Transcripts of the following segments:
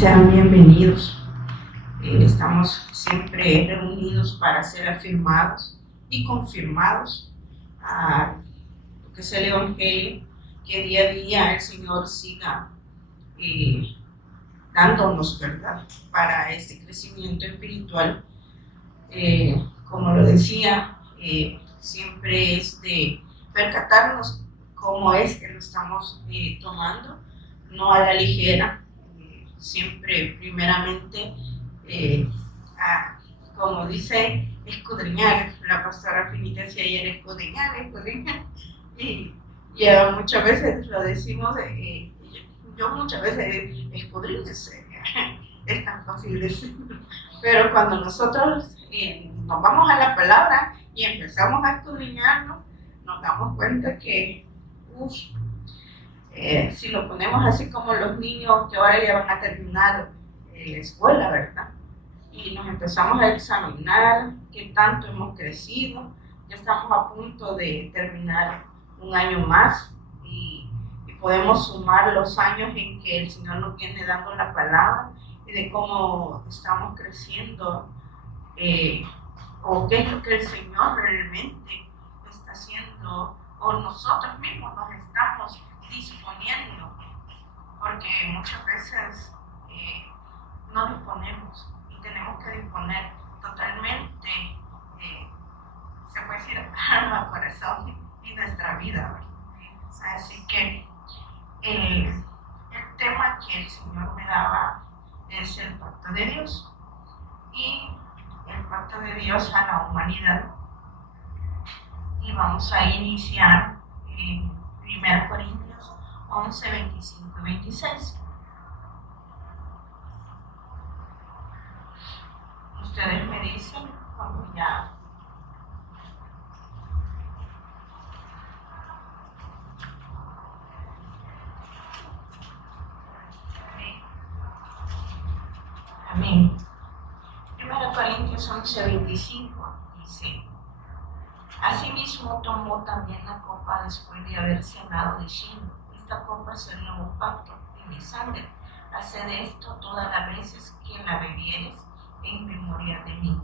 Sean bienvenidos. Estamos siempre reunidos para ser afirmados y confirmados a lo que es el Evangelio, que día a día el Señor siga dándonos, ¿verdad?, para este crecimiento espiritual. Como lo decía, siempre es de percatarnos cómo es que lo estamos tomando, no a la ligera. Siempre primeramente, como dice, escudriñar. La pastora Finita decía ayer, escudriñar, y muchas veces lo decimos, yo muchas veces escudriñese, es tan fácil decirlo, pero cuando nosotros nos vamos a la palabra y empezamos a escudriñarnos, nos damos cuenta que si lo ponemos así como los niños que ahora ya van a terminar la escuela, ¿verdad? Y nos empezamos a examinar qué tanto hemos crecido, ya estamos a punto de terminar un año más y podemos sumar los años en que el Señor nos viene dando la palabra y de cómo estamos creciendo, o qué es lo que el Señor realmente está haciendo, o nosotros mismos nos estamos disponiendo, porque muchas veces no disponemos y tenemos que disponer totalmente, se puede decir, alma, corazón y nuestra vida, ¿verdad? Así que el tema que el Señor me daba es el pacto de Dios y el pacto de Dios a la humanidad, y vamos a iniciar en 1 Corintios 11, 25 y 26. Ustedes me dicen cuando ya. Amén. 1 Corintios 11, 25 dice: Asimismo tomó también la copa después de haber cenado, diciendo: Esta copa es el nuevo pacto en mi sangre. Haced esto todas las veces que la bebieres en memoria de mí.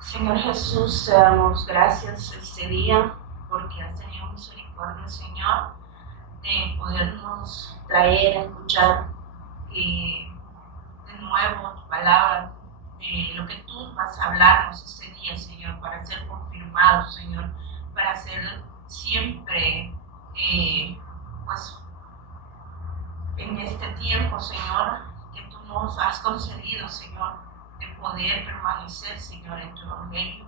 Señor Jesús, te damos gracias este día porque has tenido misericordia, Señor, de podernos traer a escuchar de nuevo tu palabra, lo que tú vas a hablarnos este día, Señor, para ser confirmados, Señor, para ser siempre, pues, en este tiempo, Señor, que tú nos has concedido, Señor, de poder permanecer, Señor, en tu evangelio.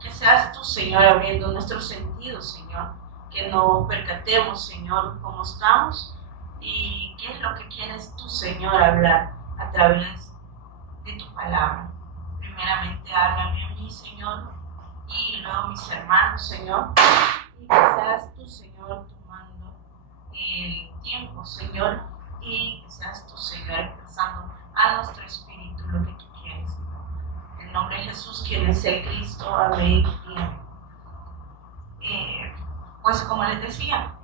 Que seas tú, Señor, abriendo nuestros sentidos, Señor, que nos percatemos, Señor, cómo estamos y qué es lo que quieres tú, Señor, hablar a través de tu palabra. Primeramente, háblame a mí, Señor, y luego a mis hermanos, Señor, y que seas tú, Señor, tomando el tiempo, Señor, y que seas tú, Señor, expresando a nuestro espíritu lo que tú quieres, Señor. En nombre de Jesús, quien es el Cristo, amén y amén. Pues como les decía,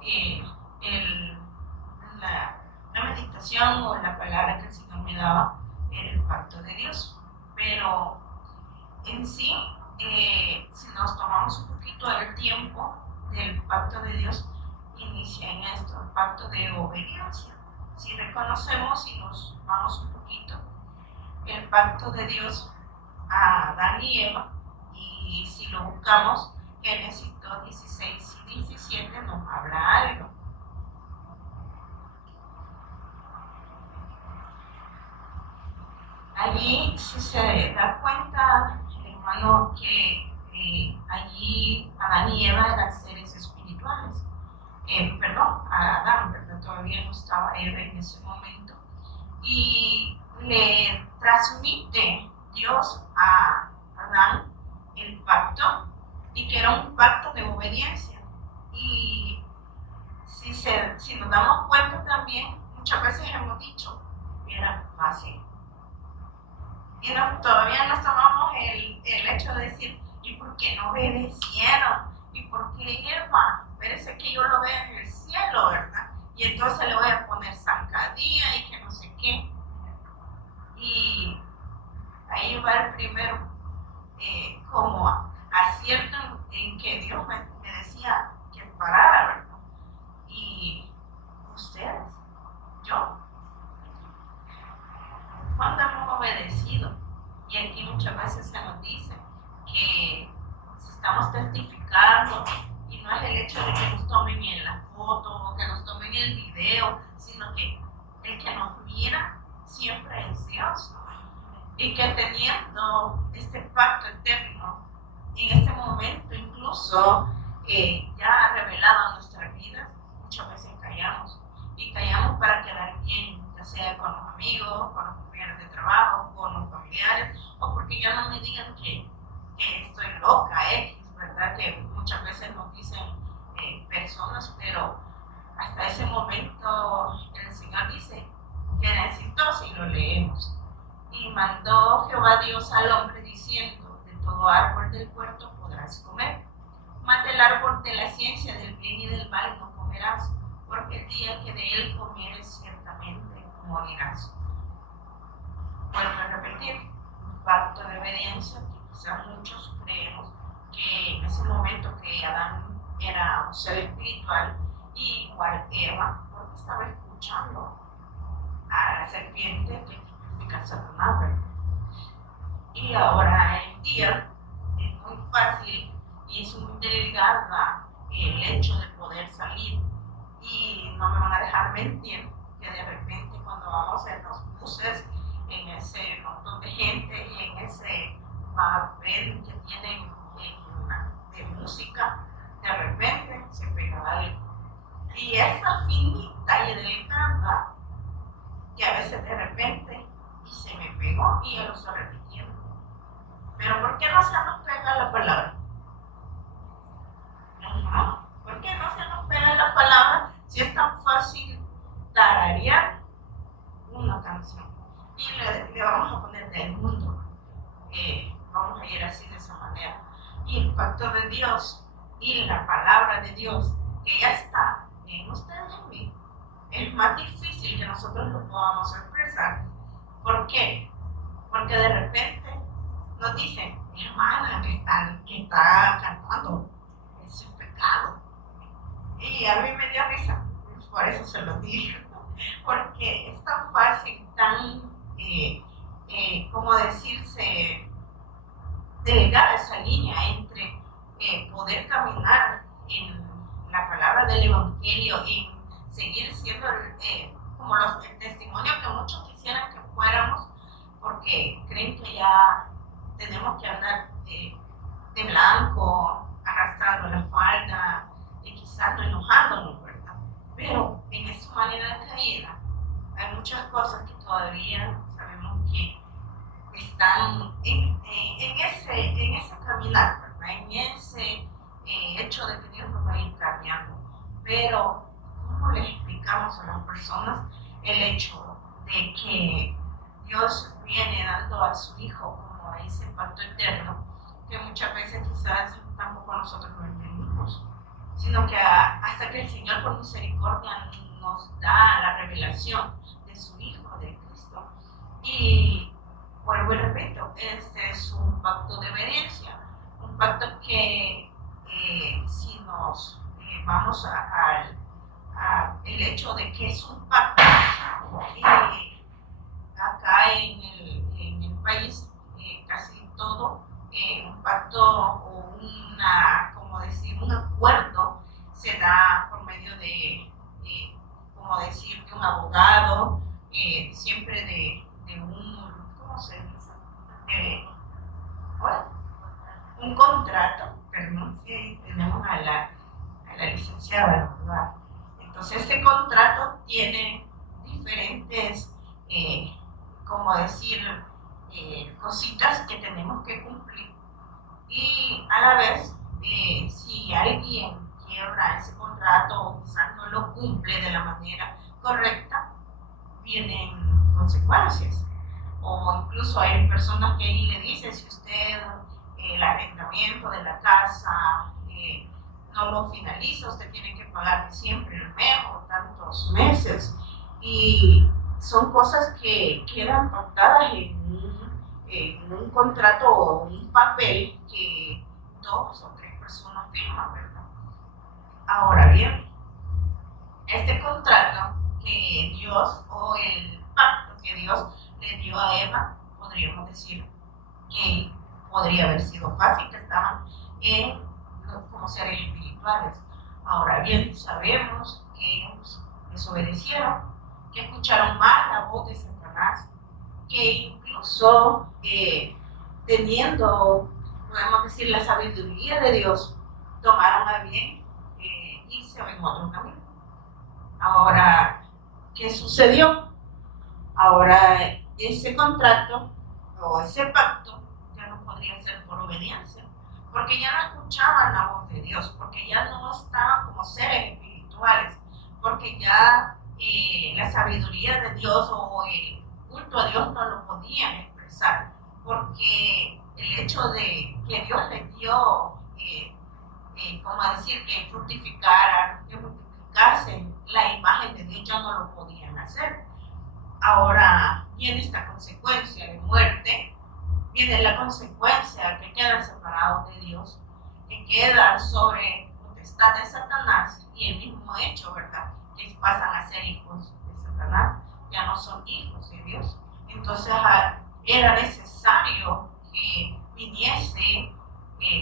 la meditación o la palabra que el Señor me daba era el pacto de Dios, pero en sí, si nos tomamos un poquito del tiempo del pacto de Dios, inicia en esto, el pacto de obediencia. Si reconocemos y nos vamos un poquito, el pacto de Dios a Adán y Eva, y si lo buscamos, Génesis 2, 16 y 17 nos habla algo. Allí, si se da cuenta, hermano, que allí Adán y Eva eran seres espirituales. A Adán, ¿verdad? Todavía no estaba Eva en ese momento. Y le transmite Dios a Adán el pacto, y que era un pacto de obediencia. Y si nos damos cuenta también, muchas veces hemos dicho, era fácil. Y todavía nos tomamos el hecho de decir, ¿y por qué no obedecieron? ¿Y por qué Eva? Parece que yo lo veo en el cielo, ¿verdad? Y entonces le voy a poner zancadilla y mira siempre es Dios. Y que teniendo este pacto eterno, en este momento incluso ya revelado en nuestras vidas, muchas veces callamos. Y callamos para quedar bien, ya sea con los amigos, con los compañeros de trabajo, con los familiares, o porque ya no me digan que estoy loca, ¿verdad? Que muchas veces nos dicen personas, pero hasta ese momento el Señor dice que era exitoso y lo leemos. Y mandó Jehová Dios al hombre diciendo: de todo árbol del huerto podrás comer, mas del árbol de la ciencia del bien y del mal no comerás, porque el día que de él comieres ciertamente morirás. Vuelvo a repetir, un pacto de obediencia que quizás muchos creemos que en ese momento que Adán era un ser espiritual, y igual Eva, porque estaba escuchando a la serpiente que significa Satanás, ¿verdad? Y ahora en día es muy fácil y es muy delgada el hecho de poder salir, y no me van a dejar mentir que de repente cuando vamos en los buses, en ese montón de gente y en ese papel que tienen de música, de repente se pega algo. Y esa finita y delgada, que a veces de repente y se me pegó y yo lo estoy repitiendo. Pero ¿por qué no se nos pega la palabra? ¿Por qué no se nos pega la palabra si es tan fácil tararear una canción? Y le vamos a poner del mundo. Vamos a ir así de esa manera. Y el pacto de Dios y la palabra de Dios que ya está en ustedes y en mí, es más difícil que nosotros lo podamos expresar. ¿Por qué? Porque de repente nos dicen: hermana, que está cantando, es un pecado. Y a mí me dio risa, por eso se lo digo, porque es tan fácil, tan, como decirse, delgada esa línea entre poder caminar en la palabra del Evangelio, en seguir siendo como el testimonio que muchos quisieran que fuéramos, porque creen que ya tenemos que andar de blanco, arrastrando la falda y quizás no enojándonos, ¿verdad? Pero en esa manera de caída hay muchas cosas que todavía sabemos que están en ese caminar, ¿verdad? En ese hecho de que Dios nos va a ir cambiando. Pero ¿cómo les explicamos a las personas el hecho de que Dios viene dando a su Hijo como ese pacto eterno, que muchas veces quizás tampoco nosotros lo entendimos, sino que hasta que el Señor por misericordia nos da la revelación de su Hijo, de Cristo? Y vuelvo y repito, este es un pacto de obediencia, un pacto que si nos vamos al el hecho de que es un pacto, acá en el país casi todo, un pacto o como decir, un acuerdo se da por medio de, como decir, de un abogado, siempre de un, ¿cómo se dice? Un contrato, perdón, sí, tenemos a la licenciada, ¿verdad? Entonces, este contrato tiene diferentes, como decir, cositas que tenemos que cumplir. Y a la vez, si alguien quiebra ese contrato o quizás no lo cumple de la manera correcta, vienen consecuencias. O incluso hay personas que ahí le dicen: si usted el arrendamiento de la casa no lo finaliza, usted tiene que pagar siempre el mes o tantos meses. Y son cosas que quedan pactadas en un contrato o un papel que 2 o 3 personas firman, ¿verdad? Ahora bien, este contrato que Dios, o el pacto que Dios le dio a Eva, podríamos decir que podría haber sido fácil, que estaban como seres espirituales. Ahora bien, sabemos que ellos desobedecieron que escucharon más la voz de Satanás, que incluso teniendo, podemos decir, la sabiduría de Dios, tomaron a bien irse en otro camino. Ahora, ¿qué sucedió? Ahora ese contrato o ese pacto ya no podría ser por obediencia, porque ya no escuchaban la voz de Dios, porque ya no estaban como seres espirituales, porque ya la sabiduría de Dios o el culto a Dios no lo podían expresar, porque el hecho de que Dios les dio, como decir, que fructificaran, que multiplicasen la imagen de Dios, ya no lo podían hacer. Ahora viene esta consecuencia de muerte, viene la consecuencia que quedan separados de Dios, que quedan sobre potestad de Satanás y el mismo hecho, ¿verdad? Que pasan a ser hijos de Satanás, ya no son hijos de Dios. Entonces era necesario que viniese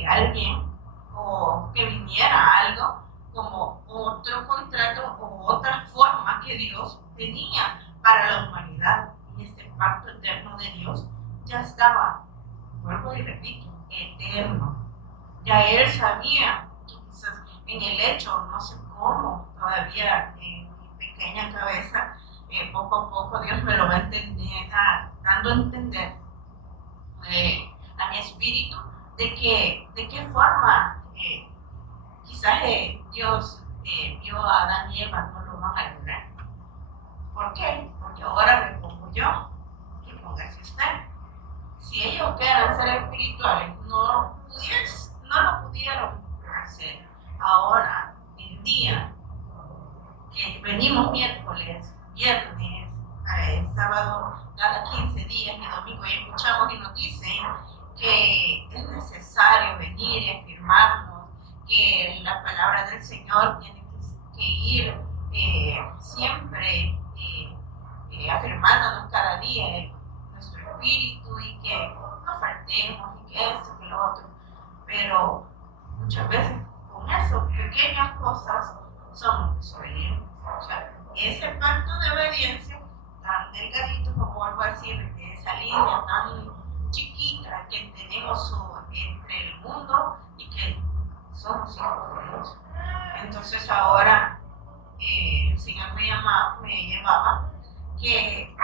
alguien o que viniera algo como otro contrato o otra forma que Dios tenía para la humanidad. Y este pacto eterno de Dios ya estaba, vuelvo y repito, eterno. Ya él sabía que quizás en el hecho, no sé cómo, todavía en mi pequeña cabeza, poco a poco Dios me lo va dando a entender a mi espíritu de qué forma quizás Dios vio a Adán y Eva no lo van a lograr. ¿Por qué? Porque ahora me pongo yo, que póngase usted. Si ellos quedan ser espirituales, no lo pudieron hacer. Ahora, el día que venimos miércoles, viernes, sábado, cada 15 días y domingo, y escuchamos y nos dicen que es necesario venir y afirmarnos que la palabra del Señor tiene que ir siempre afirmándonos cada día nuestro espíritu y que no faltemos y que esto, que lo otro. Pero muchas veces con esas pequeñas cosas somos desobedientes. O sea, ese pacto de obediencia tan delgadito, como vuelvo a decir, esa línea tan chiquita que tenemos entre el mundo y que somos hijos de Dios. Entonces ahora el Señor me llevaba que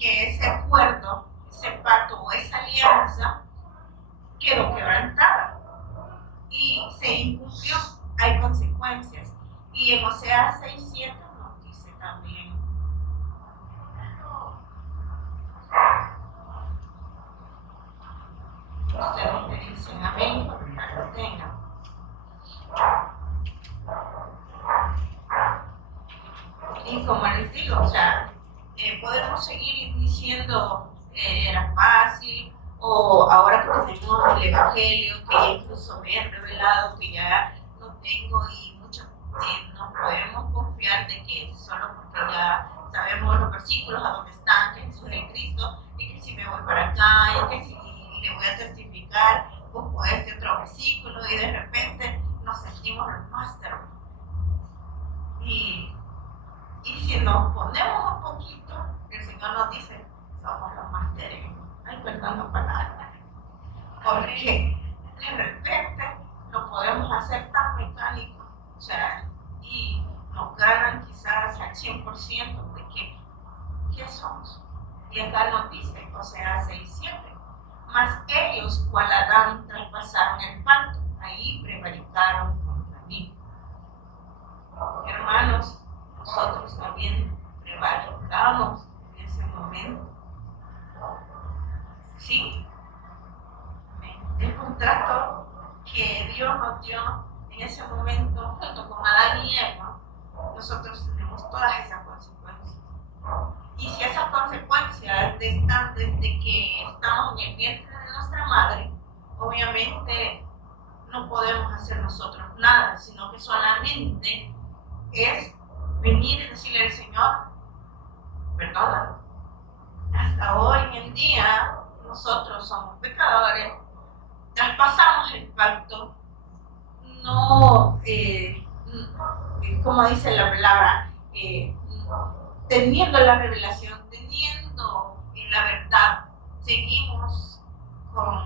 ese acuerdo, ese pacto o esa alianza quedó quebrantada y se incumplió. Hay consecuencias. Y en Oseas 6:7 nos dice también. Ustedes me dicen amén, cuando lo tengan. Y como les digo, o sea, podemos seguir diciendo era fácil, o ahora que tenemos el Evangelio, que ya incluso me han revelado, que ya lo tengo y muchos nos podemos confiar de que solo porque ya sabemos los versículos a dónde están, que Jesús es el Cristo, y que si me voy para acá, y que si le voy a testificar, busco este otro versículo, y de repente nos sentimos los másteres. Y si nos ponemos un poquito, el Señor nos dice, somos los más débiles. Ay, perdón la palabra. Porque de repente lo podemos hacer tan mecánico, o sea, y nos ganan quizás al 100% de que, ¿qué somos? Y acá nos dice, o sea, 6:7. Mas ellos, cual Adán, traspasaron el pacto, ahí prevaricaron contra mí. Hermanos, nosotros también prevaricamos en ese momento. ¿Sí? El contrato que Dios nos dio en ese momento, junto con Adán y Eva, nosotros tenemos todas esas consecuencias. Y si esas consecuencias están desde que estamos en el vientre de nuestra madre, obviamente no podemos hacer nosotros nada, sino que solamente es venir y decirle al Señor, perdónalo. Hasta hoy en día nosotros somos pecadores, traspasamos el pacto, no, como dice la palabra, teniendo la revelación, teniendo la verdad, seguimos con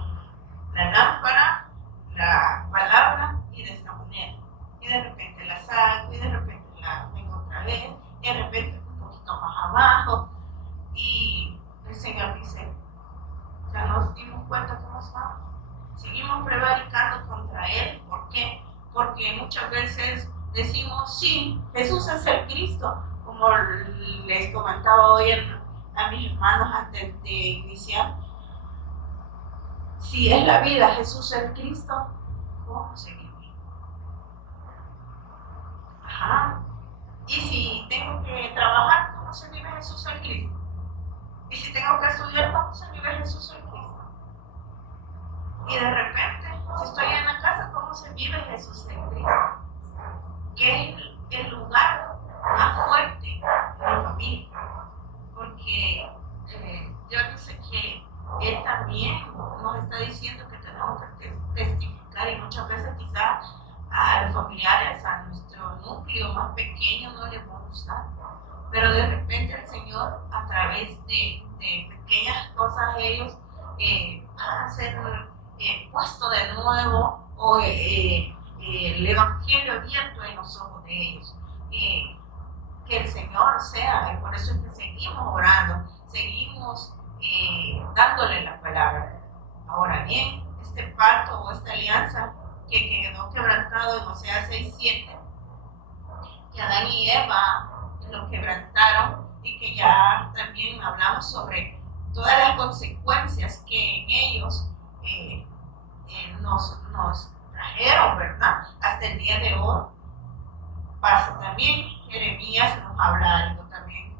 la lámpara, la palabra y de esta manera. Y de repente la saco y de repente la vengo otra vez y de repente un poquito más abajo y el Señor dice, ya nos dimos cuenta cómo estamos. Seguimos prevaricando contra Él. ¿Por qué? Porque muchas veces decimos, sí, Jesús es el Cristo, como les comentaba hoy a mis hermanos antes de iniciar. Si es la vida, Jesús es el Cristo, ¿cómo seguimos? Ajá. Y si tengo que trabajar, ¿cómo se vive Jesús el Cristo? Y si tengo que estudiar, ¿cómo se vive Jesús el Cristo? Y de repente, si estoy en la casa, ¿cómo se vive Jesús el Cristo? Que es el lugar más fuerte en la familia. Porque yo sé que Él también nos está diciendo que tenemos que testificar y muchas veces quizás a los familiares, a nuestro núcleo más pequeño no les va a gustar. Pero de repente el Señor, a través de pequeñas cosas, ellos van a ser puesto de nuevo o el Evangelio abierto en los ojos de ellos. Que el Señor sea, y por eso es que seguimos orando, seguimos dándole la palabra. Ahora bien, este pacto o esta alianza que quedó quebrantado en Oseas 6:7, que Adán y Eva lo quebrantaron y que ya también hablamos sobre todas las consecuencias que en ellos nos trajeron, ¿verdad? Hasta el día de hoy. Pasa también, Jeremías nos habla algo también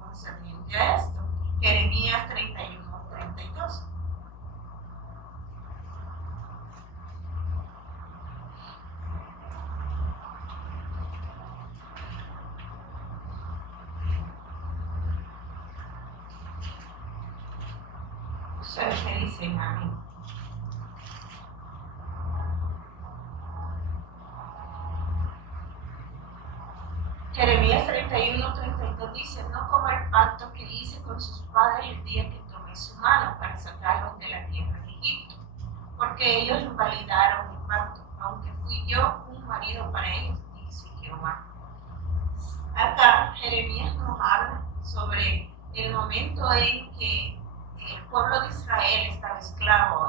concerniente a esto. Jeremías 31-32. Ustedes me dicen a mí. Jeremías 31-32 dice, no como el pacto que hice con sus padres el día que tomé su mano para sacarlos de la tierra de Egipto, porque ellos invalidaron mi pacto, aunque fui yo un marido para ellos, dice Jehová. Acá Jeremías nos habla sobre el momento en que el pueblo de Israel estaba esclavo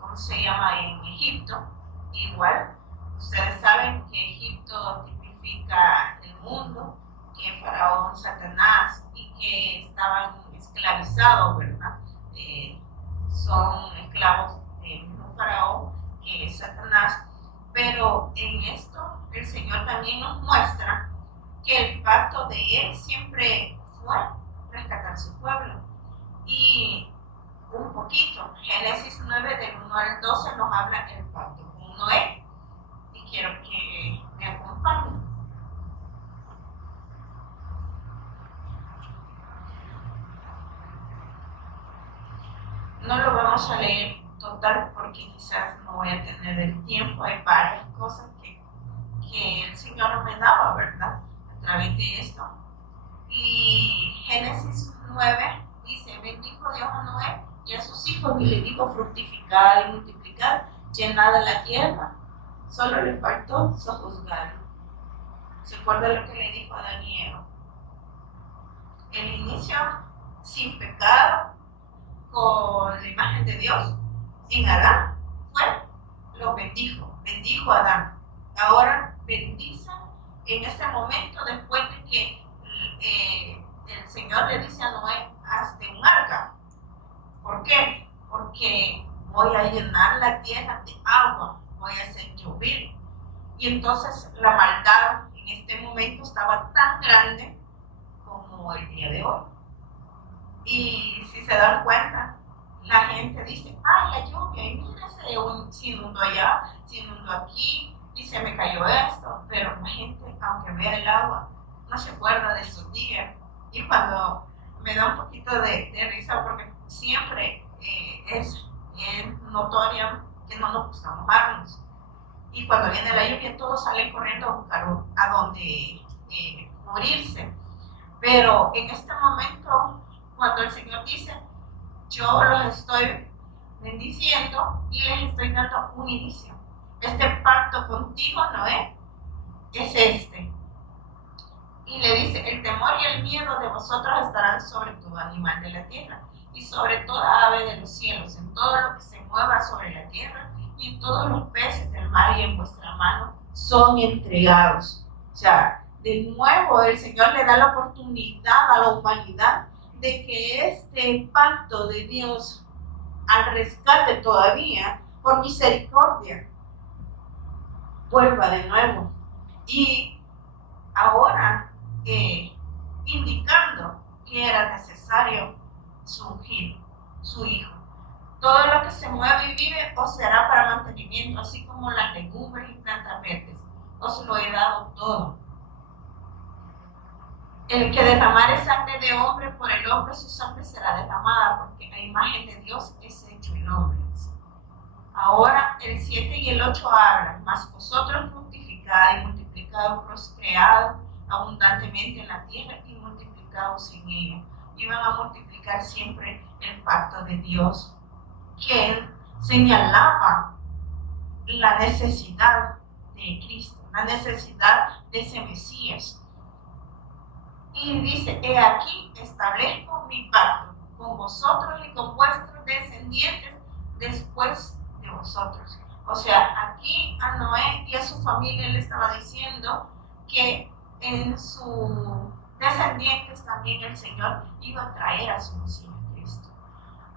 ¿cómo se llama? En Egipto. Igual, ustedes saben que Egipto tipifica el mundo, que Faraón, Satanás, y que estaban esclavizados, ¿verdad? Son esclavos del mismo Faraón, que es Satanás. Pero en esto el Señor también nos muestra que el pacto de Él siempre fue rescatar su pueblo. Y un poquito, Génesis 9 del 1 al 12 nos habla del pacto con Noé. Y quiero que me acompañen. No lo vamos a leer total porque quizás no voy a tener el tiempo. Hay varias cosas que el Señor me daba, ¿verdad? A través de esto. Y Génesis 9 dice, bendijo Dios a Noé y a sus hijos y le dijo, fructificad y multiplicad, llenad la tierra. Solo le faltó sojuzgarlo. ¿Se acuerda lo que le dijo a Adán y Eva? El inicio sin pecado, con la imagen de Dios, en Adán, lo bendijo a Adán. Ahora bendice en este momento, después de que el Señor le dice a Noé, hazte un arca. ¿Por qué? Porque voy a llenar la tierra de agua, voy a hacer llover. Y entonces la maldad en este momento estaba tan grande como el día de hoy. Y si se dan cuenta, la gente dice, la lluvia, y mira, se inundó allá, se inundó aquí, y se me cayó esto. Pero la gente, aunque vea el agua, no se acuerda de esos días. Y cuando me da un poquito de risa, porque siempre es notoria que no nos gusta mojarnos. Y cuando viene la lluvia, todos salen corriendo a buscar a donde no morirse. Pero en este momento, cuando el Señor dice, yo los estoy bendiciendo y les estoy dando un inicio. Este pacto contigo, Noé, es este. Y le dice, el temor y el miedo de vosotros estarán sobre todo animal de la tierra y sobre toda ave de los cielos, en todo lo que se mueva sobre la tierra y en todos los peces del mar y en vuestra mano son entregados. O sea, de nuevo el Señor le da la oportunidad a la humanidad de que este pacto de Dios al rescate todavía por misericordia vuelva de nuevo. Y ahora indicando que era necesario su ungido, su hijo. Todo lo que se mueve y vive os será para mantenimiento, así como las legumbres y plantas verdes. Os lo he dado todo. El que derramare sangre de hombre por el hombre, su sangre será derramada, porque a imagen de Dios es hecho el hombre. Ahora el 7 y el 8 hablan, mas vosotros fructificad y multiplicad, procread abundantemente en la tierra y multiplicados en ella. Y van a multiplicar siempre el pacto de Dios, que señalaba la necesidad de Cristo, la necesidad de ese Mesías. Y dice, he aquí establezco mi pacto con vosotros y con vuestros descendientes después de vosotros. O sea, aquí a Noé y a su familia le estaba diciendo que en sus descendientes también el Señor iba a traer a su Mesías Cristo,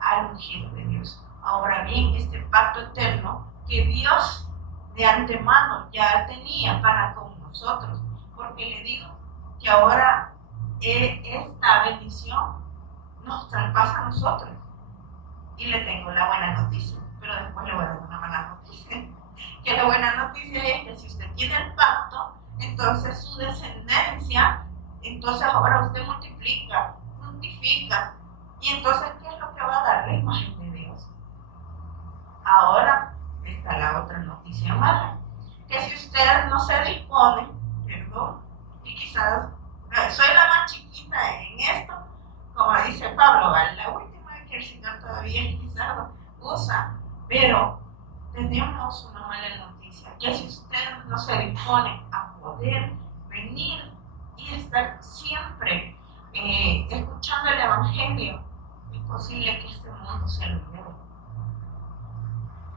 al ungido de Dios. Ahora bien, este pacto eterno que Dios de antemano ya tenía para con nosotros, porque le digo que ahora esta bendición nos traspasa a nosotros. Y le tengo la buena noticia, pero después le voy a dar una mala noticia. Que la buena noticia es que si usted tiene el pacto, entonces su descendencia, entonces ahora usted multiplica, fructifica, y entonces ¿qué es lo que va a dar? La imagen de Dios. Ahora está la otra noticia mala, que si usted no se dispone, perdón, y quizás soy la más chiquita en esto, como dice Pablo, la última que el Señor todavía quizás usa, pero tenemos una mala noticia, que si usted no se dispone a poder venir y estar siempre escuchando el Evangelio, es posible que este mundo se lo lleve.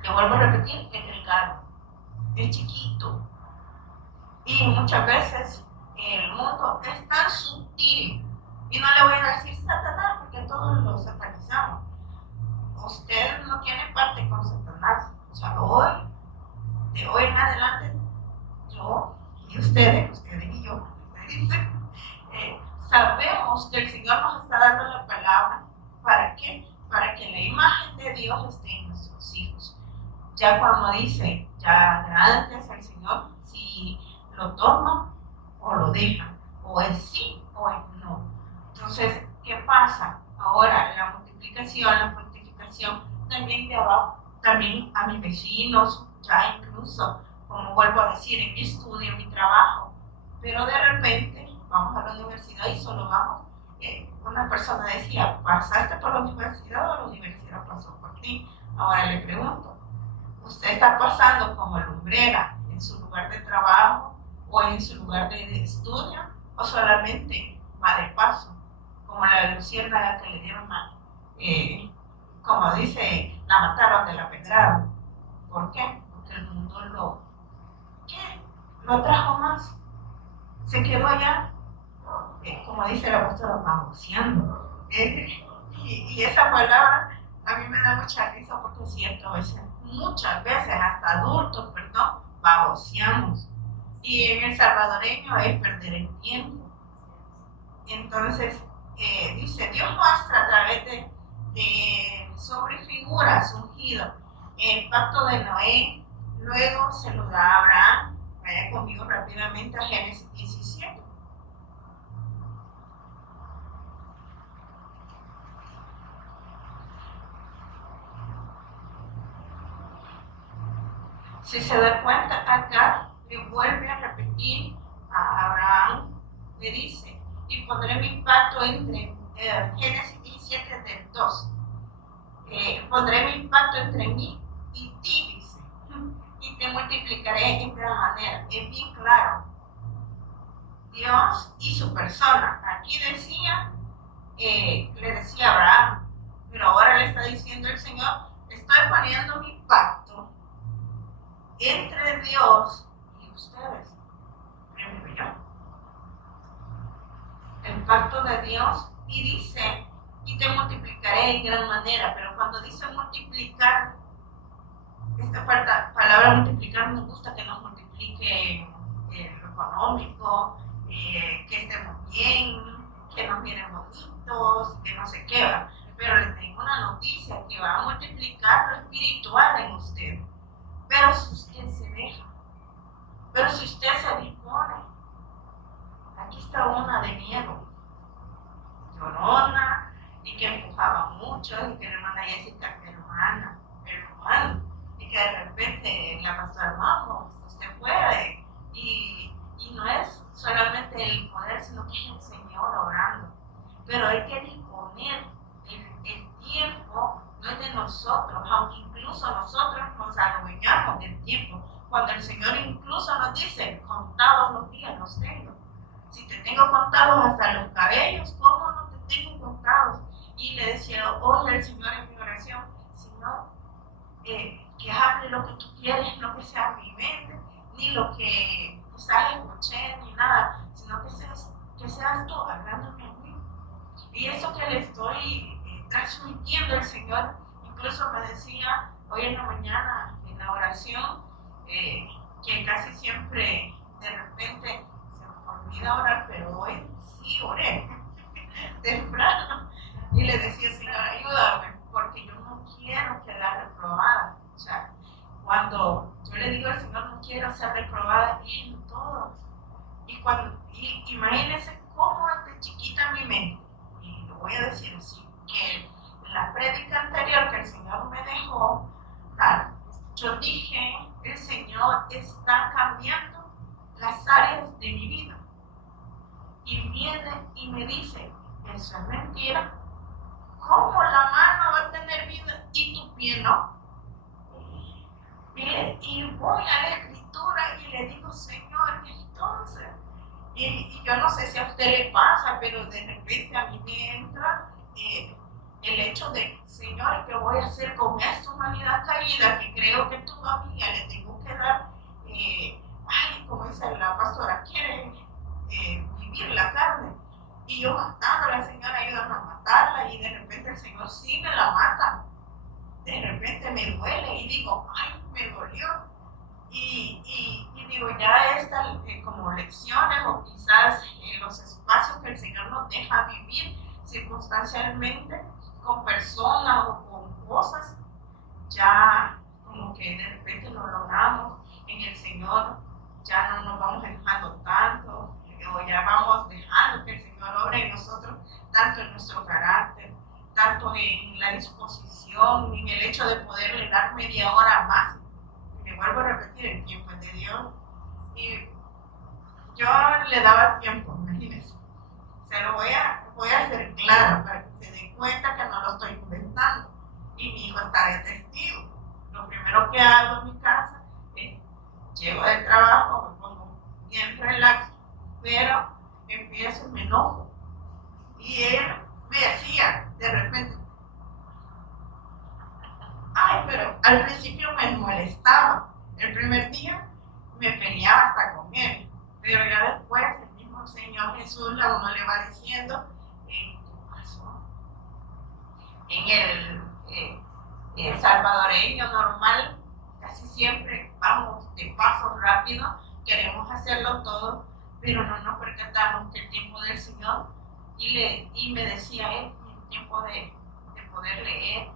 Le vuelvo a repetir, es delgado, es chiquito, y muchas veces el mundo es tan sutil, y no le voy a decir Satanás porque todos lo satanizamos. Usted no tiene parte con Satanás. O sea, de hoy en adelante, yo y ustedes y yo, sabemos que el Señor nos está dando la palabra. ¿Para qué? Para que la imagen de Dios esté en nuestros hijos. Ya cuando dice, ya grandes el Señor, si lo toman o lo dejan, o es sí o es no. Entonces, ¿qué pasa? Ahora la multiplicación, la fructificación también de abajo, también a mis vecinos, ya incluso, como vuelvo a decir, en mi estudio, en mi trabajo, pero de repente vamos a la universidad y solo vamos, una persona decía, ¿pasaste por la universidad o la universidad pasó por ti? Ahora le pregunto, ¿usted está pasando como lumbrera en su lugar de trabajo o en su lugar de estudio o solamente va de paso? Como la luciérnaga que le dieron como dice, la mataron de la pedrada. ¿Por qué? Porque el mundo lo trajo más. Se quedó allá, como dice el apóstol, baboseando. Y esa palabra a mí me da mucha risa porque es cierto, muchas veces, hasta adultos, perdón, baboseamos. Y en el salvadoreño es perder el tiempo. Entonces, dice, Dios muestra a través sobre figuras ungido el pacto de Noé, luego se lo da a Abraham. Vaya conmigo rápidamente a Génesis 17. Si se da cuenta, acá le vuelve a repetir a Abraham me dice, y pondré mi pacto entre, Génesis 17 del 2, pondré mi pacto entre mí y ti, dice, y te multiplicaré en gran manera. Es bien claro, Dios y su persona. Aquí decía, le decía a Abraham, pero ahora le está diciendo el Señor, estoy poniendo mi pacto entre Dios y ustedes, primero yo. El pacto de Dios, y dice, y te multiplicaré en gran manera, pero cuando dice multiplicar, esta palabra multiplicar nos gusta que nos multiplique lo económico, que estemos bien, que nos miren bonitos, que no se queda. Pero les tengo una noticia, que va a multiplicar lo espiritual en usted. Pero si usted se deja, pero si usted se dispone, aquí está una de miedo, llorona, y que empujaba mucho, y que la hermana Jessica, hermano, y que de repente la pastora, vamos, usted puede, y no es solamente el poder, sino que es el Señor orando, pero hay que disponer, el tiempo no es de nosotros, aunque incluso nosotros nos adueñamos del tiempo, cuando el Señor incluso nos dice, contados los días los tengo. Si te tengo contados hasta los cabellos, ¿cómo no te tengo contados? Y le decía hoy al Señor en mi oración, Señor, que hable lo que tú quieres, no que sea mi mente, ni lo que quizás escuché, ni nada, sino que seas tú hablándome a mí. Y eso que le estoy transmitiendo el Señor, incluso me decía hoy en la mañana en la oración, que casi siempre de repente olvida orar, pero hoy sí oré temprano y le decía, Señor, ayúdame, porque yo no quiero quedar reprobada. O sea, cuando yo le digo al Señor, no quiero ser reprobada, es en todo. Y imagínense cómo desde chiquita mi mente, y lo voy a decir así, que en la prédica anterior que el Señor me dejó dar, yo dije, el Señor está cambiando las áreas de mi vida. Y viene y me dice, eso es mentira. ¿Cómo la mano va a tener vida y tu pie no? Y voy a la escritura y le digo, Señor, entonces, y yo no sé si a usted le pasa, pero de repente a mí me entra el hecho de, Señor, ¿qué voy a hacer con esta humanidad caída que creo que todavía le tengo que dar, como dice la pastora, quiere vivir la carne? Y yo matándola, Señor, ayúdame a matarla, y de repente el Señor sí me la mata. De repente me duele y digo, ay, me dolió. Y digo, ya estas como lecciones o quizás los espacios que el Señor nos deja vivir circunstancialmente con personas o con cosas, ya como que de repente lo logramos en el Señor, ya no nos vamos enojando tanto, o ya vamos dejando que el Señor obre en nosotros, tanto en nuestro carácter, tanto en la disposición, en el hecho de poderle dar media hora más. Y me vuelvo a repetir, el tiempo es de Dios. Y yo le daba tiempo, imagínense. Se lo voy a hacer claro para que se den cuenta que no lo estoy inventando. Y mi hijo está de testigo. Lo primero que hago en mi casa es, llego del trabajo, me pongo bien relax, pero empiezo, me enojo. Y él me decía de repente, ay, pero al principio me molestaba. El primer día me peleaba hasta con él, pero ya después el mismo Señor Jesús a uno le va diciendo, ¿qué pasó? En el salvadoreño normal, casi siempre vamos de paso rápido, queremos hacerlo todo, pero no nos percatamos que el tiempo del Señor, y me decía él, el tiempo de poder leer.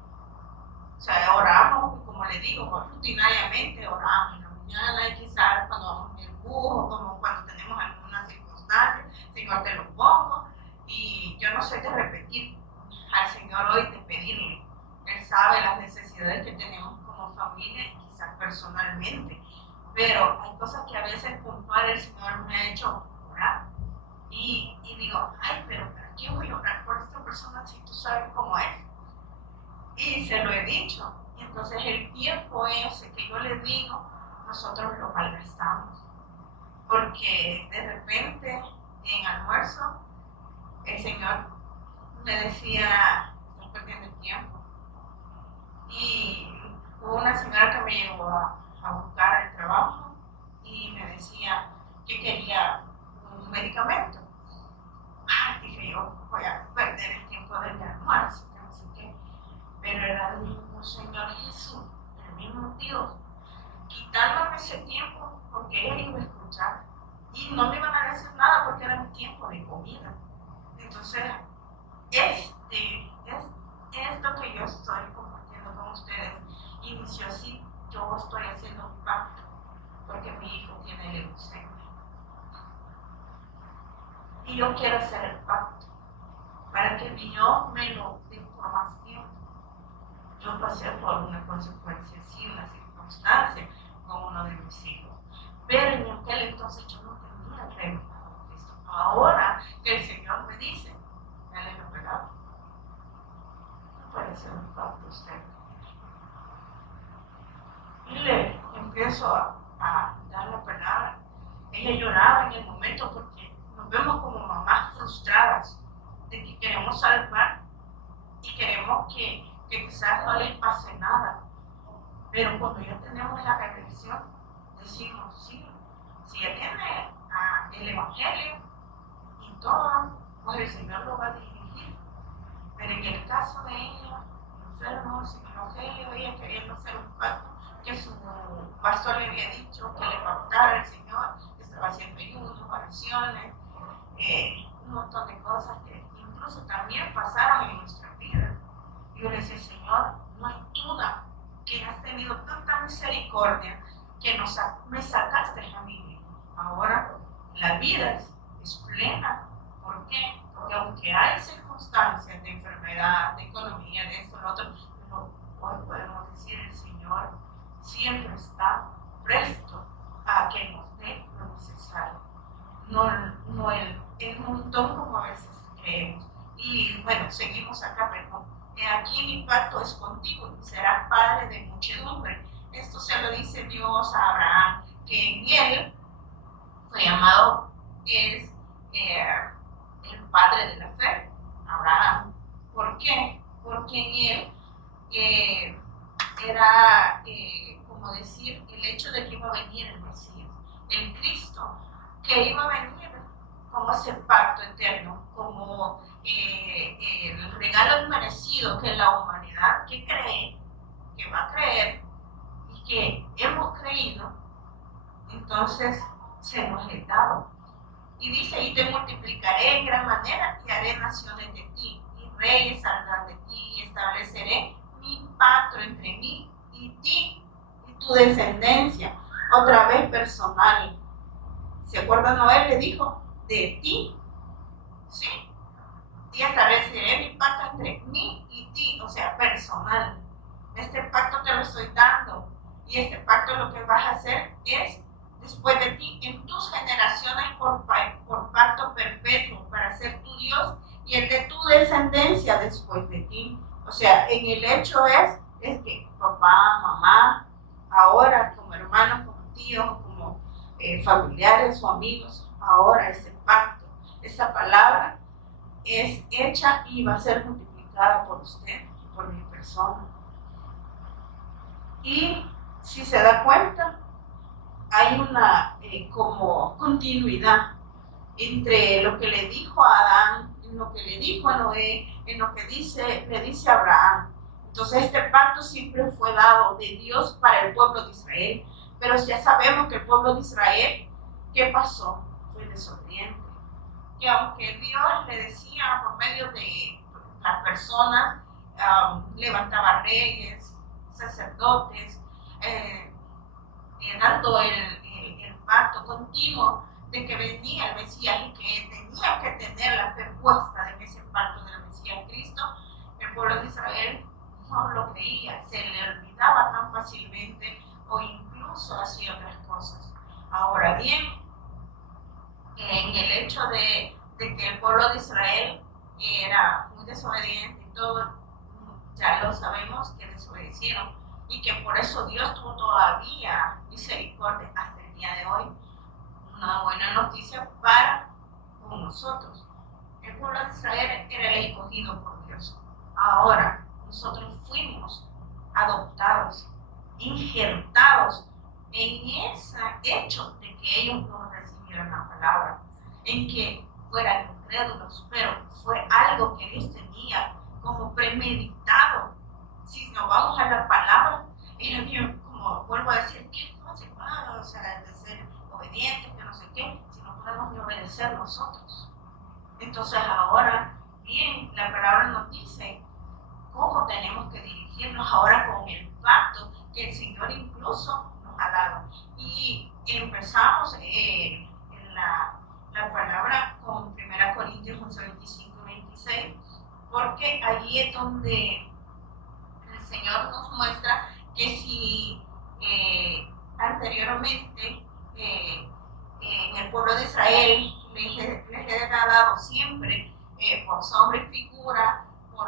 O sea, oramos, como le digo, rutinariamente oramos en la mañana, y quizás cuando vamos en el bus, como cuando tenemos alguna circunstancia, Señor, te lo pongo, y yo no sé qué repetir al Señor hoy, de pedirle. Él sabe las necesidades que tenemos como familia, quizás personalmente, pero hay cosas que a veces puntual el Señor me ha hecho orar, Y digo, ay, pero ¿para qué voy a orar por esta persona si tú sabes cómo es? Y se lo he dicho. Y entonces el tiempo ese que yo le digo, nosotros lo malgastamos. Porque de repente, en almuerzo, el Señor me decía, estás perdiendo el tiempo. Y hubo una señora que me llevó a buscar al trabajo y me decía que quería un medicamento. Dije yo, voy a perder el tiempo del almuerzo, que no sé qué. Pero era el mismo Señor Jesús, el mismo Dios, quitándome ese tiempo porque Él iba a escuchar. Y no me iban a decir nada porque era mi tiempo de comida. Entonces, es esto que yo estoy compartiendo con ustedes inició así. Yo estoy haciendo un pacto porque mi hijo tiene leucemia. Y yo quiero hacer el pacto para que mi Dios me lo dé por más tiempo. Yo pasé por una consecuencia así, una circunstancia con uno de mis hijos. Pero en aquel entonces yo no tenía el reino de Cristo. Ahora que el Señor me dice, dale la palabra. No puede ser un pacto usted. Y le empiezo a dar la palabra. Ella lloraba en el momento porque nos vemos como mamás frustradas de que queremos salvar y queremos que quizás no les pase nada. Pero cuando ya tenemos la revelación, decimos, sí, si ella tiene el Evangelio y todo, pues el Señor lo va a dirigir. Pero en el caso de ella, enfermo, sin Evangelio, ella queriendo hacer un pacto, que su pastor le había dicho que le pactara el Señor, que estaba haciendo ayunos, oraciones, un montón de cosas que incluso también pasaron en nuestra vida. Y yo le decía, Señor, no hay duda que has tenido tanta misericordia que me sacaste a mí. Ahora la vida es plena. ¿Por qué? Porque aunque hay circunstancias de enfermedad, de economía, de esto, lo otro, pero hoy podemos decir, el Señor siempre está presto a que nos dé lo necesario. No el montón como a veces creemos. Y bueno, seguimos acá, pero aquí mi pacto es contigo y serás padre de muchedumbre. Esto se lo dice Dios a Abraham, que en él fue llamado, es el padre de la fe, Abraham. ¿Por qué? Porque en él era, como decir, el hecho de que iba a venir el Mesías, el Cristo, que iba a venir como ese pacto eterno, como el regalo inmerecido que la humanidad que cree, que va a creer y que hemos creído, entonces se nos es dado. Y dice, y te multiplicaré en gran manera y haré naciones de ti, y reyes saldrán de ti, y estableceré mi pacto entre mí y ti, y tu descendencia, otra vez personal. ¿Se acuerdan? Noé le dijo, de ti, ¿sí? Y estableceré mi pacto entre mí y ti, o sea, personal. Este pacto te lo estoy dando, y este pacto lo que vas a hacer es después de ti, en tus generaciones por pacto perpetuo, para ser tu Dios y el de tu descendencia después de ti. O sea, en el hecho es que papá, mamá, ahora como hermanos, como tíos, como familiares o amigos, ahora ese pacto, esa palabra es hecha y va a ser multiplicada por usted, por mi persona. Y si se da cuenta, hay una como continuidad entre lo que le dijo a Adán, en lo que le dijo a Noé, en lo que le dice a Abraham. Entonces este pacto siempre fue dado de Dios para el pueblo de Israel, pero ya sabemos que el pueblo de Israel, ¿qué pasó? Fue desobediente. Que aunque Dios le decía por medio de las personas, levantaba reyes, sacerdotes, dando el pacto continuo de que venía el Mesías y que tenía que tener la fe puesta en ese pacto del Mesías Cristo, el pueblo de Israel no lo creía, se le olvidaba tan fácilmente o incluso hacía otras cosas. Ahora bien, en el hecho de de que el pueblo de Israel era muy desobediente y todo, ya lo sabemos que desobedecieron y que por eso Dios tuvo todavía misericordia hasta el día de hoy. Una buena noticia para con nosotros. El pueblo de Israel era el escogido por Dios. Ahora nosotros fuimos adoptados, injertados en ese hecho de que ellos no recibieron la palabra, en que fueran incrédulos, pero fue algo que Dios tenía como premeditado. Si nos vamos a la palabra, era bien, como vuelvo a decir, que no se va, o sea, de ser obedientes, que no sé qué, si no podemos ni obedecer nosotros. Entonces ahora, bien, la palabra nos dice cómo tenemos que dirigirnos ahora con el pacto que el Señor incluso nos ha dado. Y empezamos en la palabra con 1 Corintios 11, 25 y 26, porque allí es donde el Señor nos muestra que si anteriormente en el pueblo de Israel les ha dado siempre por sombra y figura, por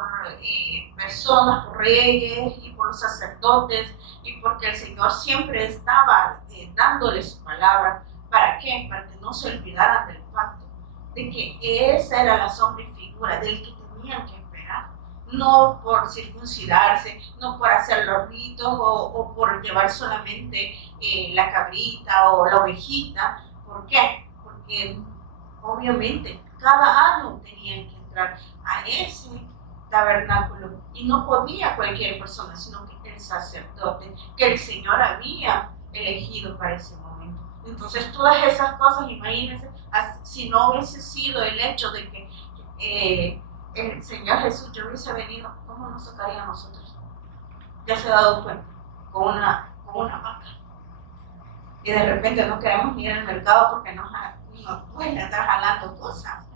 personas, por reyes y por los sacerdotes, y porque el Señor siempre estaba dándoles su palabra. ¿Para qué? Para que no se olvidaran del pacto, de que esa era la sombra y figura del que tenían que esperar, no por circuncidarse, no por hacer los ritos o por llevar solamente la cabrita o la ovejita. ¿Por qué? Porque obviamente cada año tenían que entrar a ese tabernáculo y no podía cualquier persona, sino que el sacerdote que el Señor había elegido para ese momento. Entonces todas esas cosas, imagínense, si no hubiese sido el hecho de que el Señor Jesús ya hubiese venido, ¿cómo nos tocaría a nosotros? Ya se ha dado cuenta, con una vaca. Y de repente no queremos ir al mercado porque nos pueden estar jalando cosas.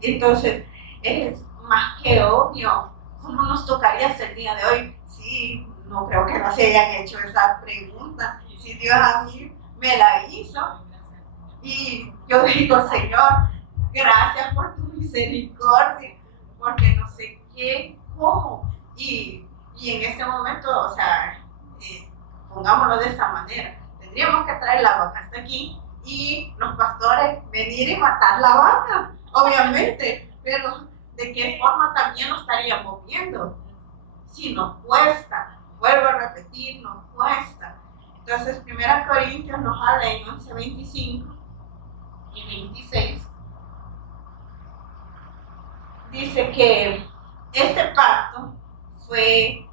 Entonces, es más que obvio, ¿cómo nos tocaría hasta el día de hoy? Sí, no creo que no se hayan hecho esa pregunta. Si Dios a mí me la hizo, y yo digo, Señor, gracias por tu misericordia, porque no sé qué, cómo. Y en ese momento, o sea, pongámoslo de esta manera, tendríamos que traer la vaca hasta aquí y los pastores venir y matar la vaca, obviamente, pero ¿de qué forma también nos estaríamos viendo? Si nos cuesta, vuelvo a repetir, nos cuesta. Entonces, 1 Corintios nos habla en 11, 25 y 26, dice que este pacto fue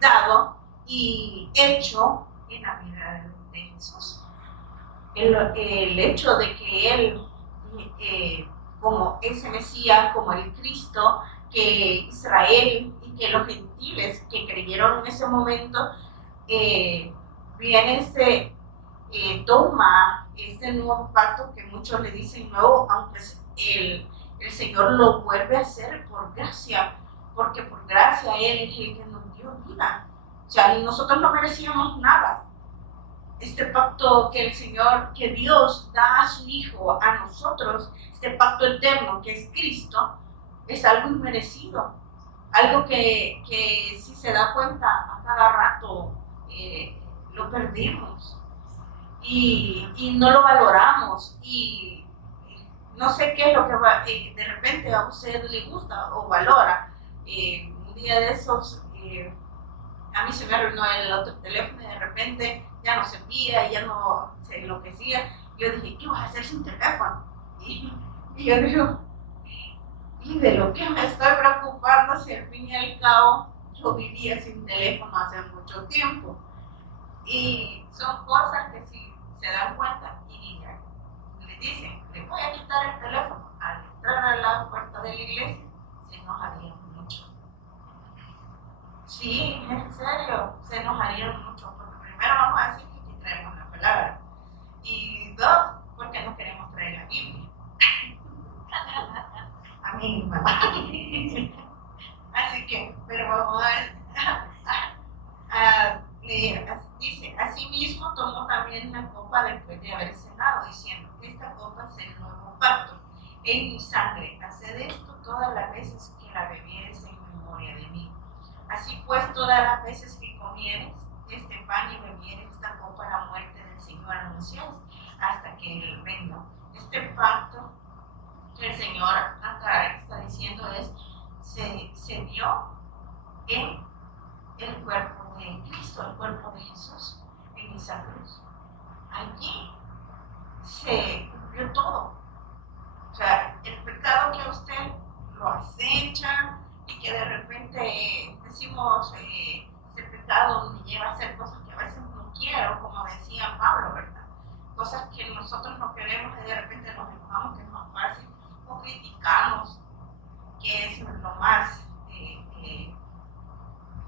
dado y hecho en la vida de Jesús. El hecho de que Él, como ese Mesías, como el Cristo, que Israel y que los gentiles que creyeron en ese momento, viene toma este nuevo pacto que muchos le dicen nuevo, aunque el Señor lo vuelve a hacer por gracia, porque por gracia Él es el que nos dio vida. O sea, nosotros no merecíamos nada. Este pacto que el Señor, que Dios da a su Hijo, a nosotros, este pacto eterno que es Cristo, es algo inmerecido, algo que si se da cuenta a cada rato lo perdimos y no lo valoramos y no sé qué es lo que de repente a usted le gusta o valora. Un día de esos a mí se me arruinó el otro teléfono y de repente ya no servía, ya no se enloquecía. Yo dije, ¿qué vas a hacer sin teléfono? Y yo digo, y de lo que me estoy preocupando si al fin y al cabo yo vivía sin teléfono hace mucho tiempo. Y son cosas que si se dan cuenta y le dicen, le voy a quitar el teléfono al entrar a la puerta de la iglesia, se enojarían mucho. Sí, en serio, se enojarían mucho, porque primero vamos a decir que traemos la palabra, y dos, porque no queremos traer la Biblia. A mí, mamá. Así que, pero vamos a leer. Dice, asimismo tomó también la copa después de haber cenado, diciendo, esta esta copa es el nuevo pacto en mi sangre. Haced esto todas las veces que la bebieres en memoria de mí. Así pues, todas las veces que comieres este pan y bebieres esta copa, la muerte del Señor anunciáis hasta que Él venga. Este pacto que el Señor acá está diciendo se dio en el cuerpo de Cristo, el cuerpo de Jesús, en esa cruz. Allí se cumplió todo. O sea, el pecado que usted lo acecha y que de repente decimos, este pecado me lleva a hacer cosas que a veces no quiero, como decía Pablo, ¿verdad? Cosas que nosotros no queremos y de repente nos enojamos, que es más fácil, o criticamos, que es lo más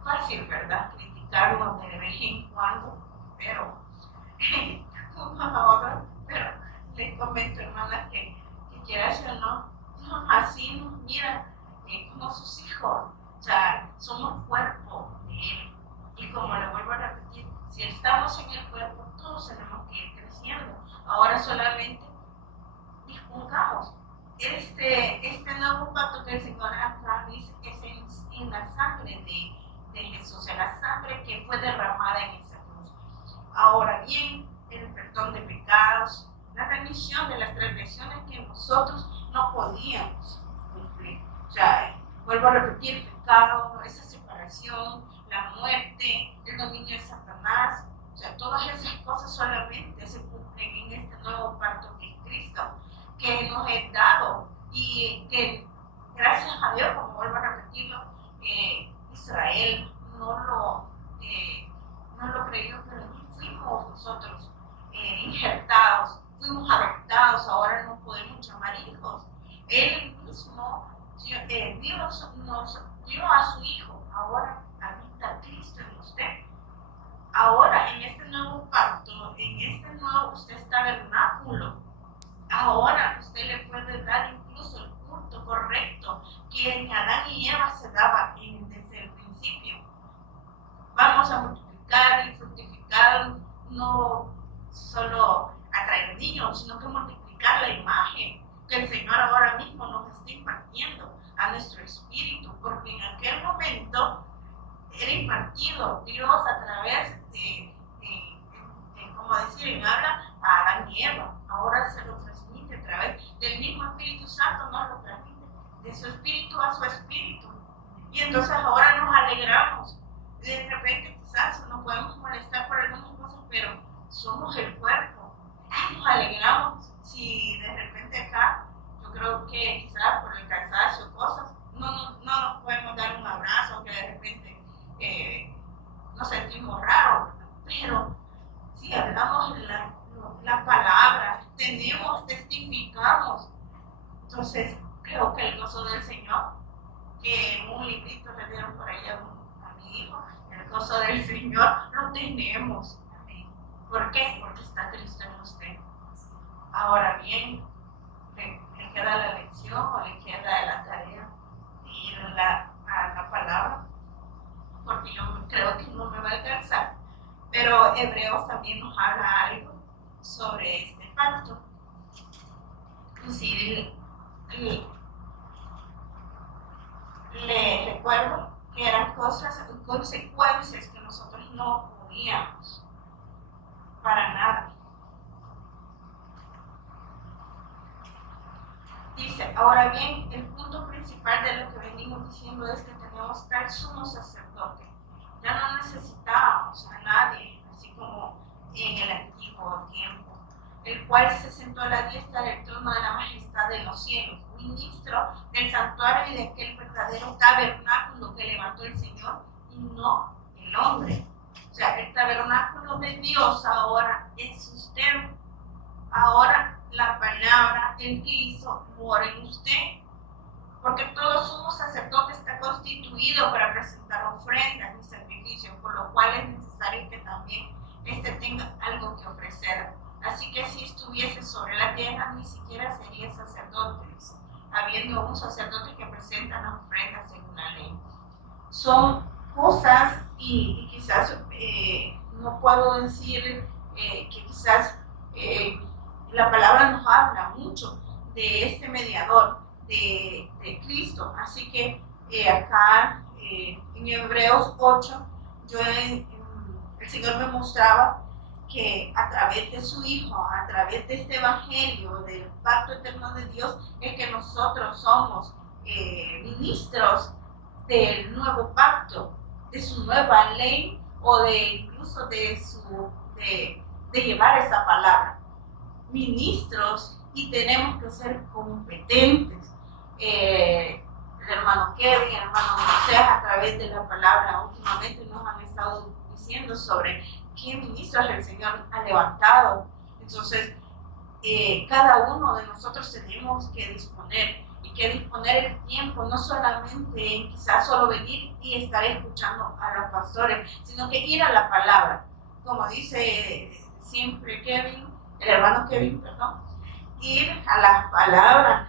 fácil, ¿verdad? Criticarnos de vez en cuando, pero uno a otro, pero les comento, hermanas, que quieras o no, así nos mira como sus hijos, o sea, somos cuerpo de Él. Y como le vuelvo a repetir, si estamos en el cuerpo, todos tenemos que ir creciendo. Ahora solamente dispongamos. Este nuevo pacto que el Señor acá dice es en la sangre de Jesús, en la sangre que fue derramada en esa cruz. Ahora bien, el perdón de pecados, la remisión de las transgresiones que nosotros no podíamos cumplir. O sea, vuelvo a repetir, pecado, esa separación, la muerte, el dominio de Satanás, o sea, todas esas cosas solamente se cumplen en este nuevo pacto que es Cristo, que nos es dado y que gracias a Dios, como vuelvo a repetirlo, Israel no lo creyó, pero fuimos nosotros injertados, fuimos adoptados, ahora nos podemos llamar hijos. Él mismo, Dios nos dio a su Hijo, ahora habita Cristo en usted. Ahora, en este nuevo pacto, en este nuevo usted es tabernáculo. Ahora usted le puede dar incluso el culto correcto que en Adán y Eva se daba desde el principio. Vamos a multiplicar y fructificar, no solo atraer niños, sino que multiplicar la imagen que el Señor ahora mismo nos está impartiendo a nuestro espíritu, porque en aquel momento era impartido Dios a través como decir, en habla a Adán y Eva. Ahora se lo transmite a través del mismo Espíritu Santo, nos lo transmite de su espíritu a su espíritu. Y entonces ahora nos alegramos. De repente quizás nos podemos molestar por algunas cosas, pero somos el cuerpo. Nos alegramos si de repente acá, yo creo que quizás por el cansancio o cosas, no nos podemos dar un abrazo, que de repente nos sentimos raros, pero si hablamos la palabra, testificamos. Entonces, creo que el gozo del Señor, que en un librito le dieron por ahí a mi hijo, el gozo del Señor lo tenemos. ¿Por qué? Porque está Cristo en usted. Ahora bien, le queda la lección o le queda la tarea de ir a la palabra, porque yo creo que no me va a alcanzar. Pero Hebreos también nos habla algo sobre este pacto. Inclusive le recuerdo que eran consecuencias que nosotros no podíamos para nada. Dice, ahora bien, el punto principal de lo que venimos diciendo es que tenemos tal sumo sacerdote. Ya no necesitábamos a nadie, así como en el antiguo tiempo, el cual se sentó a la diestra del trono de la majestad de los cielos, ministro del santuario y de aquel verdadero tabernáculo que levantó el Señor y no el hombre. O sea, el tabernáculo de Dios ahora es usted. Ahora la palabra, el que hizo, mora en usted. Porque todo sumo sacerdote está constituido para presentar ofrendas y sacrificios, por lo cual es necesario que también éste tenga algo que ofrecer. Así que si estuviese sobre la tierra, ni siquiera sería sacerdote, habiendo un sacerdote que presenta las ofrendas según la ley. Son cosas y quizás no puedo decir que quizás la palabra nos habla mucho de este mediador, de Cristo. Así que acá en Hebreos 8, el Señor me mostraba que a través de su Hijo, a través de este Evangelio, del pacto eterno de Dios, es que nosotros somos ministros del nuevo pacto, de su nueva ley o de incluso de llevar esa palabra. Ministros, y tenemos que ser competentes. El hermano Kevin, el hermano Moisés, a través de la palabra últimamente nos han estado diciendo sobre qué ministros el Señor ha levantado. Entonces, cada uno de nosotros tenemos que disponer el tiempo, no solamente en quizás solo venir y estar escuchando a los pastores, sino que ir a la palabra, como dice siempre Kevin, el hermano Kevin, perdón, ir a las palabras,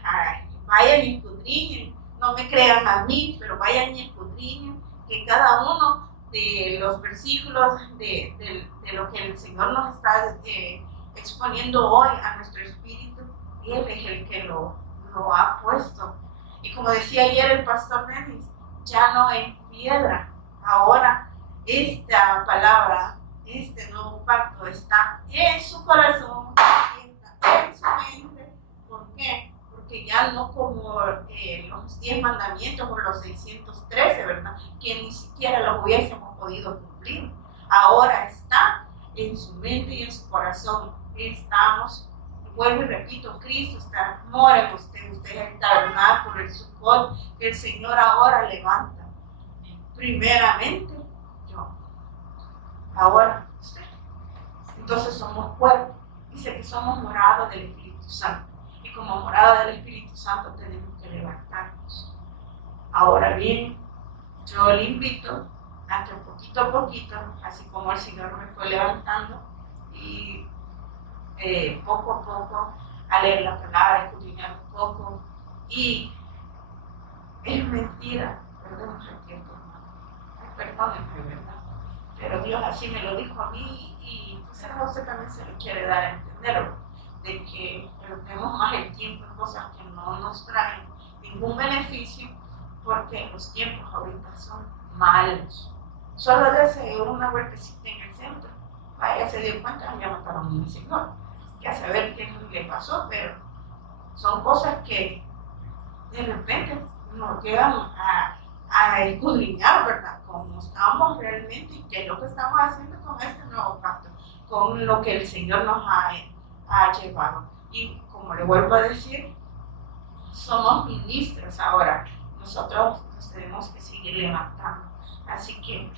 vayan y escudriñen, no me crean a mí, pero vayan y escudriñen, que cada uno de los versículos de lo que el Señor nos está exponiendo hoy a nuestro espíritu, Él es el que lo ha puesto. Y como decía ayer el pastor Denis, ya no en piedra, ahora esta palabra, este nuevo pacto está en su corazón, está en su mente. ¿Por qué? Porque ya no como los 10 mandamientos o los 613, ¿verdad? Que ni siquiera los hubiésemos podido cumplir. Ahora está en su mente y en su corazón. Estamos, vuelvo y repito, Cristo está, mora en usted es el tabernáculo, el Sucot, que el Señor ahora levanta. Primeramente, yo. Ahora, usted. Entonces somos cuerpo. Dice que somos morada del Espíritu Santo. Y como morada del Espíritu Santo tenemos que levantarnos. Ahora bien, yo le invito a que poquito a poquito, así como el Señor me fue levantando, y poco a poco, a leer la palabra, escudriñar un poco, y es mentira, perdón, perdónenme, ¿verdad? Pero Dios así me lo dijo a mí, y quizás a usted también se le quiere dar a entender, de que perdemos más el tiempo en cosas que no nos traen ningún beneficio, porque los tiempos ahorita son malos. Solo dése una vueltecita en el centro, vaya, se dio cuenta, ya mataron a un señor, ya saber qué le pasó, pero son cosas que de repente nos llegan a escudriñar, ¿verdad? Cómo estamos realmente y qué es lo que estamos haciendo con este nuevo pacto, con lo que el Señor nos ha llevado. Y como le vuelvo a decir, somos ministros ahora, nosotros nos tenemos que seguir levantando. Así que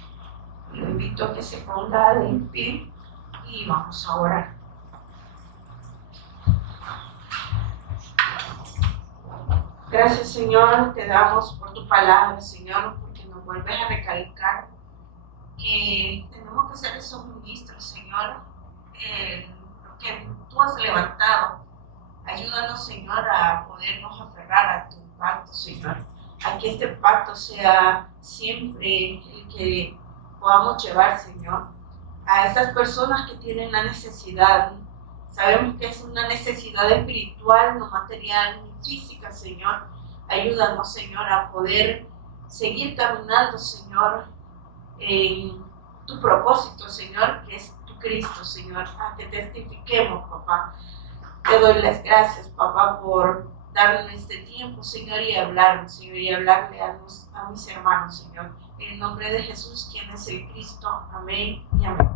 lo invito a que se ponga de pie y vamos a orar. Gracias, Señor, te damos por tu palabra, Señor, porque nos vuelves a recalcar que tenemos que ser esos ministros, Señor, que tú has levantado. Ayúdanos, Señor, a podernos aferrar a tu pacto, Señor, a que este pacto sea siempre el que podamos llevar, Señor, a esas personas que tienen la necesidad. Sabemos que es una necesidad espiritual, no material ni física, Señor. Ayúdanos, Señor, a poder seguir caminando, Señor, en tu propósito, Señor, que es tu Cristo, Señor, a que testifiquemos, papá. Te doy las gracias, papá, por darme este tiempo, Señor, y hablarnos, Señor, y hablarle a mis hermanos, Señor. En el nombre de Jesús, quien es el Cristo. Amén y amén.